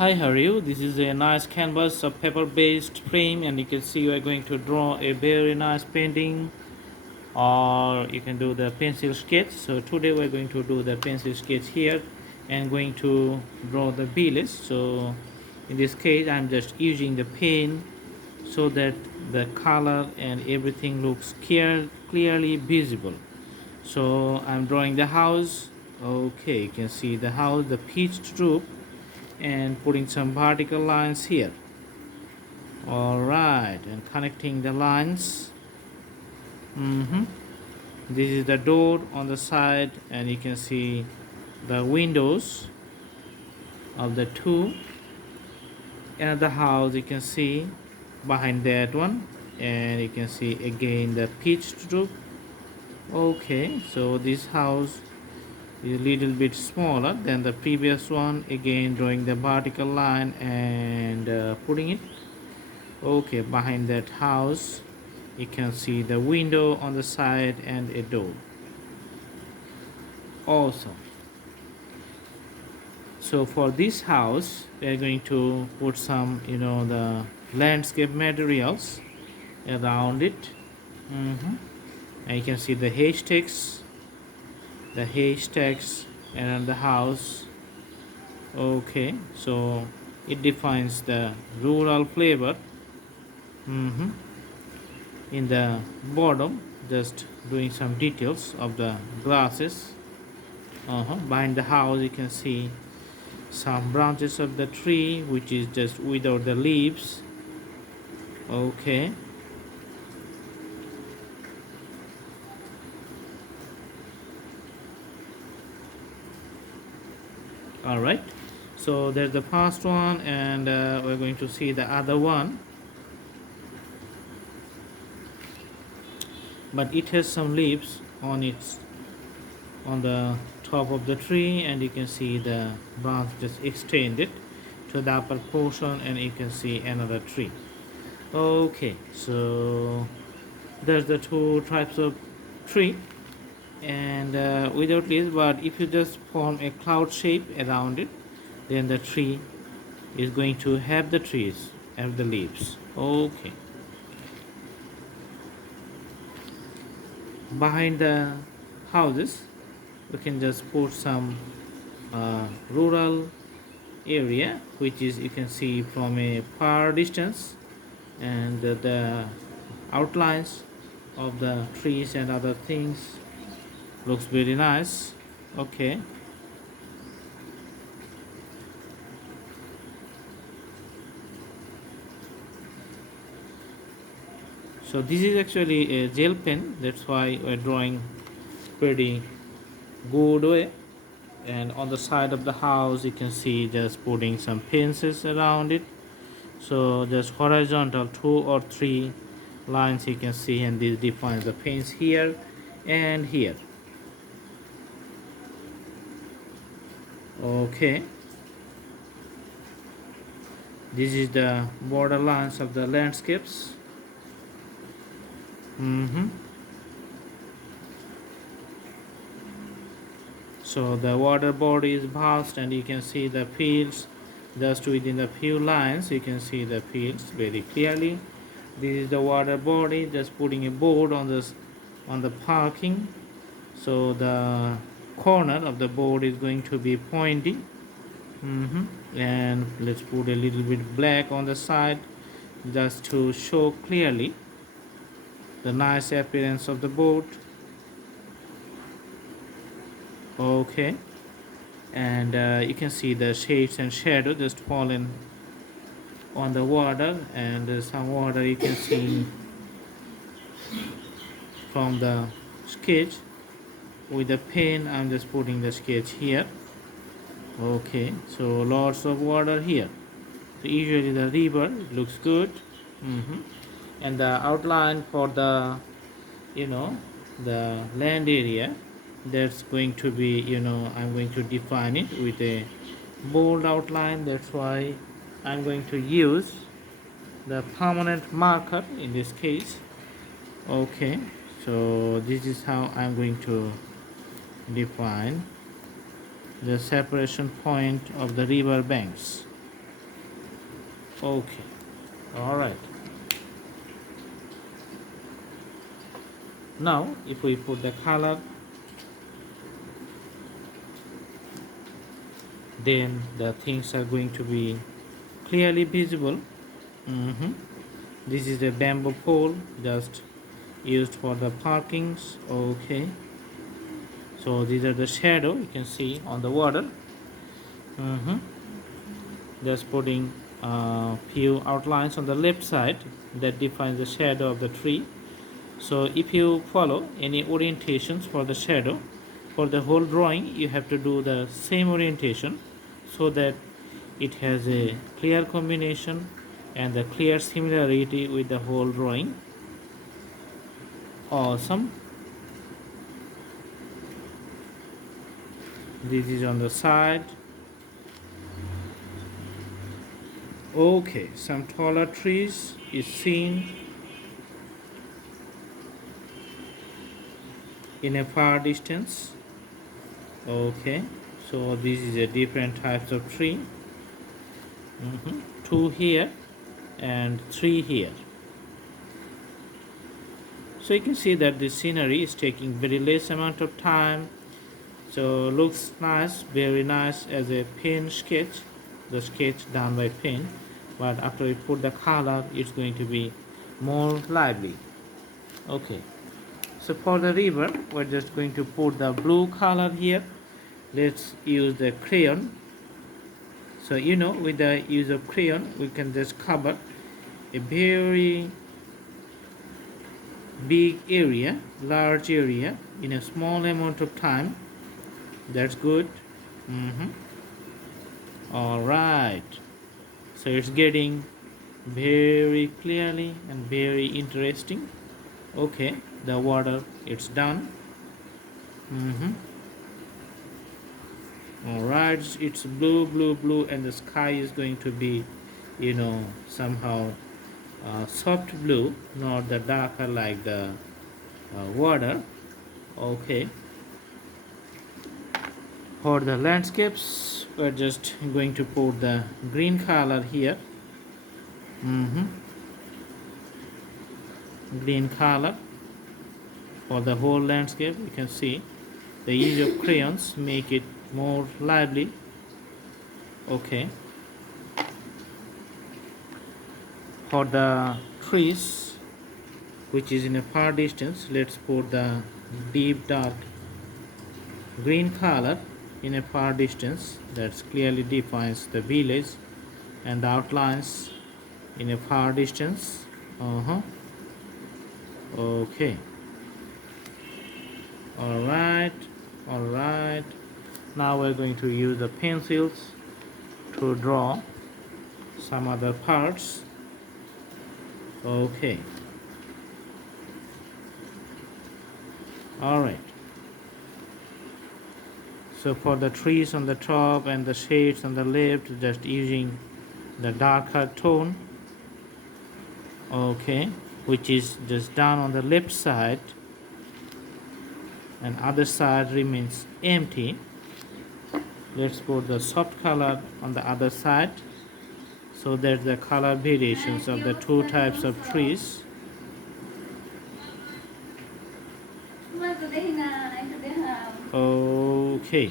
Hi, how are you? This is a nice canvas of paper-based frame, and you can see we are going to draw a very nice painting, or you can do the pencil sketch. So today we're going to do the pencil sketch here and going to draw the village. So in this case I'm just using the pen so that the color and everything looks clearly visible. So I'm drawing the house. Okay, you can see the house, the pitched roof, and putting some vertical lines here. All right, and connecting the lines. This is the door on the side, and you can see the windows of the two. Another house you can see behind that one, and you can see again the pitched roof. Okay, so this house is a little bit smaller than the previous one. Again, drawing the vertical line and putting it. Okay, behind that house you can see the window on the side and a door. Awesome. So for this house we are going to put some the landscape materials around it. And you can see the haystacks around the house. Okay, so it defines the rural flavor. In the bottom, just doing some details of the grasses. Behind the house you can see some branches of the tree which is just without the leaves. Okay, all right, so there's the first one, and we're going to see the other one, but it has some leaves on the top of the tree, and you can see the branch just extended to the upper portion, and you can see another tree. Okay, so there's the two types of tree, and without leaves, but if you just form a cloud shape around it, then the tree is going to have the leaves. Okay, behind the houses we can just put some rural area which is you can see from a far distance, and the outlines of the trees and other things looks very nice. Okay, so this is actually a gel pen, that's why we're drawing pretty good way. And on the side of the house you can see just putting some fences around it, so just horizontal 2 or 3 lines you can see, and this defines the fence here and here. Okay, this is the border lines of the landscapes. So the water body is vast, and you can see the fields just within the few lines. You can see the fields very clearly. This is the water body, just putting a board on the parking. So the corner of the board is going to be pointy. And let's put a little bit black on the side just to show clearly the nice appearance of the board. Okay, and you can see the shades and shadow just fallen on the water, and some water you can see from the sketch. With the pen I'm just putting the sketch here. Okay, so lots of water here, so usually the river looks good. And the outline for the the land area, that's going to be I'm going to define it with a bold outline. That's why I'm going to use the permanent marker in this case. Okay, so this is how I'm going to define the separation point of the river banks. Okay, all right. Now if we put the color, then the things are going to be clearly visible. Mhm. This is a bamboo pole just used for the parkings. Okay, so these are the shadow you can see on the water. Mhm. Just putting a few outlines on the left side that defines the shadow of the tree. So if you follow any orientations for the shadow for the whole drawing, you have to do the same orientation so that it has a clear combination and the clear similarity with the whole drawing. Awesome. This is on the side. Okay, some taller trees is seen in a far distance. Okay, so this is a different types of tree. Two here and three here. So you can see that this scenery is taking very less amount of time, so looks nice, very nice as a pen sketch, the sketch done by pen, but after we put the color it's going to be more lively. Okay, so for the river we're just going to put the blue color here. Let's use the crayon. So with the use of crayon we can just cover a very big area, large area in a small amount of time. That's good. All right, so it's getting very clearly and very interesting. Okay, the water, it's done. All right, it's blue, blue, blue, and the sky is going to be somehow soft blue, not the darker like the water. Okay, for the landscapes we're just going to put the green color here. Green color for the whole landscape. You can see the use of crayons make it more lively. Okay, for the trees which is in a far distance, let's put the deep dark green color in a far distance that clearly defines the village and the outlines in a far distance. Okay, all right, now we're going to use the pencils to draw some other parts. Okay, all right, so for the trees on the top and the shades on the left, just using the darker tone. Okay, which is just down on the left side and other side remains empty. Let's put the soft color on the other side so that the color variations of the two types of trees. Okay,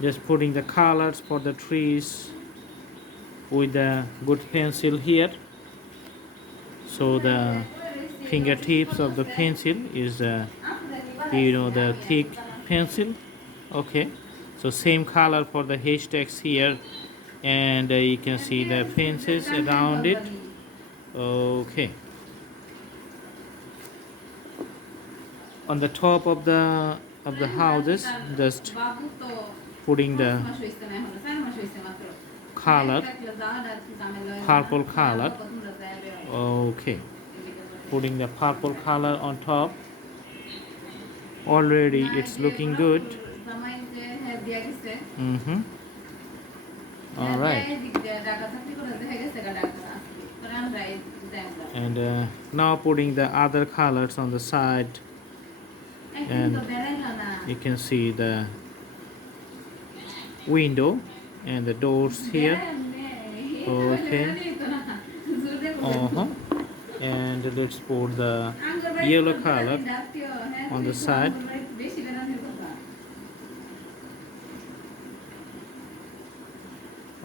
just putting the colors for the trees with a good pencil here, so the fingertips of the pencil is the thick pencil. Okay, so same color for the hashtags here, and you can see the fences around it. Okay, on the top of the houses, just putting the color, purple color. Okay, putting the purple color on top. Already it's looking good. All right, and now putting the other colors on the side, and you can see the window and the doors here. Okay. Uh-huh. And let's put the yellow color on the side.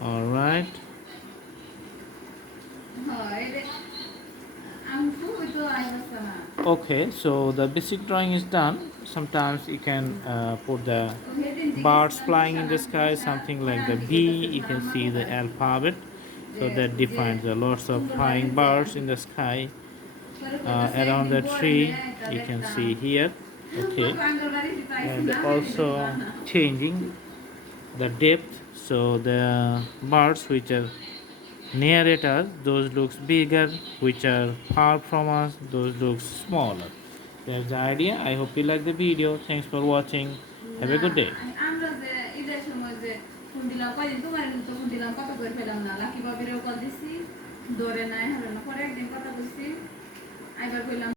All right. Okay, so the basic drawing is done. Sometimes you can put the birds flying in the sky, something like the B. You can see the alphabet, so that defines the lots of flying birds in the sky around the tree. You can see here. Okay, and also changing the depth, so the birds which are near at us, those looks bigger, which are far from us, those looks smaller. That's the idea. I hope you like the video. Thanks for watching. Have a good day. আমরা যে ঈদের সময় যে phone দিলাম কয়দিন তোমার তো phone দিলাম কত করে পেলাম না লাকি বাবিরেও কল দিছি ধরে নাই হলো না পরে একদিন কথা বলছি আইবার কইলাম